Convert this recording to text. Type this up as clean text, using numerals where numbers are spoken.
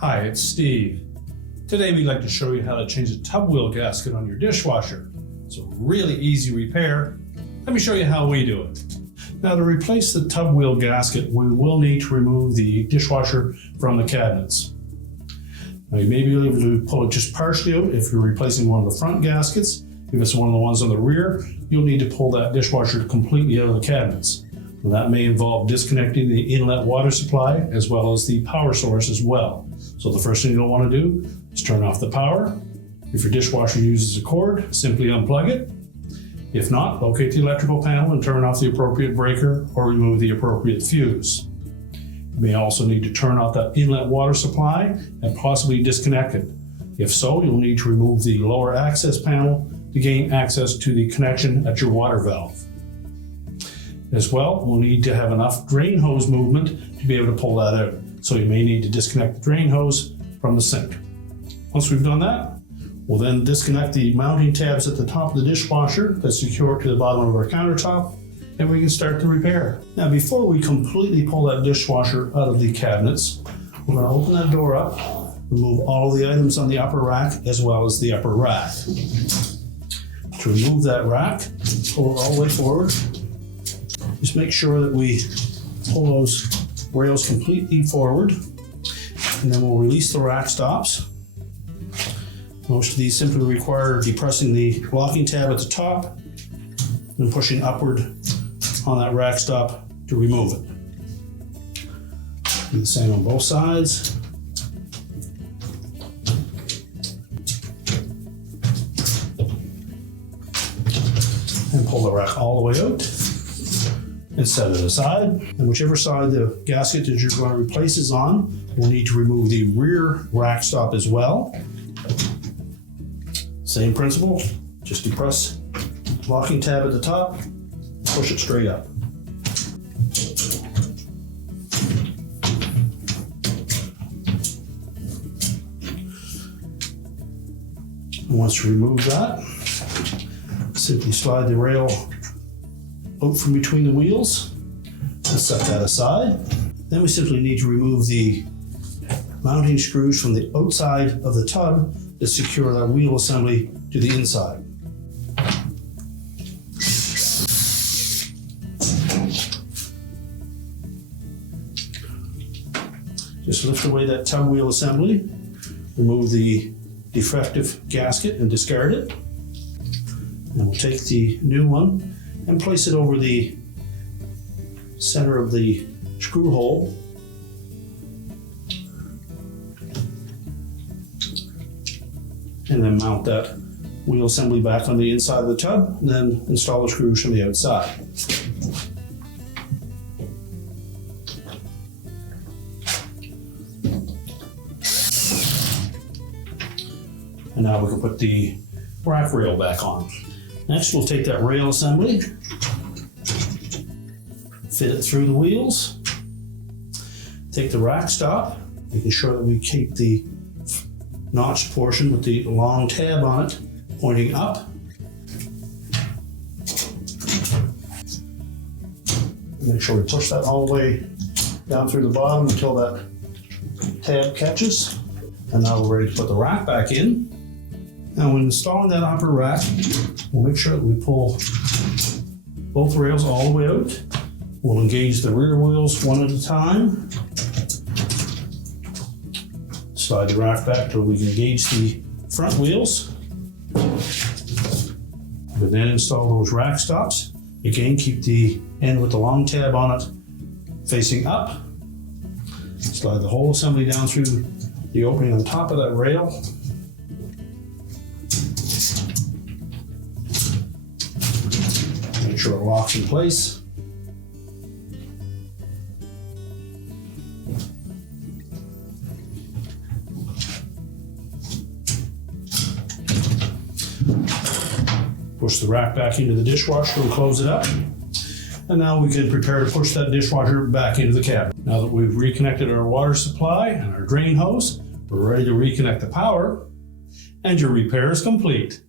Hi, it's Steve. Today we'd like to show you how to change the tub wheel gasket on your dishwasher. It's a really easy repair. Let me show you how we do it. Now, to replace the tub wheel gasket, we will need to remove the dishwasher from the cabinets. Now, you may be able to pull it just partially out if you're replacing one of the front gaskets. If it's one of the ones on the rear, you'll need to pull that dishwasher completely out of the cabinets. And that may involve disconnecting the inlet water supply as well as the power source as well. So the first thing you'll want to do is turn off the power. If your dishwasher uses a cord, simply unplug it. If not, locate the electrical panel and turn off the appropriate breaker or remove the appropriate fuse. You may also need to turn off that inlet water supply and possibly disconnect it. If so, you'll need to remove the lower access panel to gain access to the connection at your water valve. As well, we'll need to have enough drain hose movement to be able to pull that out. So you may need to disconnect the drain hose from the sink. Once we've done that, we'll then disconnect the mounting tabs at the top of the dishwasher that secure to the bottom of our countertop, and we can start the repair. Now, before we completely pull that dishwasher out of the cabinets, we're going to open that door up, remove all of the items on the upper rack as well as the upper rack. To remove that rack, pull it all the way forward. Just make sure that we pull those rails completely forward, and then we'll release the rack stops. Most of these simply require depressing the locking tab at the top and pushing upward on that rack stop to remove it. Do the same on both sides. And pull the rack all the way out and set it aside. And whichever side the gasket that you're going to replace is on, we'll need to remove the rear rack stop as well. Same principle, just depress locking tab at the top, push it straight up. And once you remove that, simply slide the rail out from between the wheels and set that aside. Then we simply need to remove the mounting screws from the outside of the tub to secure that wheel assembly to the inside. Just lift away that tub wheel assembly, remove the defective gasket and discard it. And we'll take the new one and place it over the center of the screw hole. And then mount that wheel assembly back on the inside of the tub, and then install the screws from the outside. And now we can put the rack rail back on. Next, we'll take that rail assembly, fit it through the wheels, take the rack stop, making sure that we keep the notched portion with the long tab on it pointing up. Make sure we push that all the way down through the bottom until that tab catches. And now we're ready to put the rack back in. Now, when installing that upper rack, we'll make sure that we pull both rails all the way out. We'll engage the rear wheels one at a time. Slide the rack back till we can engage the front wheels. We'll then install those rack stops. Again, keep the end with the long tab on it facing up. Slide the whole assembly down through the opening on top of that rail. Make sure it locks in place. Push the rack back into the dishwasher and close it up. And now we can prepare to push that dishwasher back into the cabinet. Now that we've reconnected our water supply and our drain hose, we're ready to reconnect the power, and your repair is complete.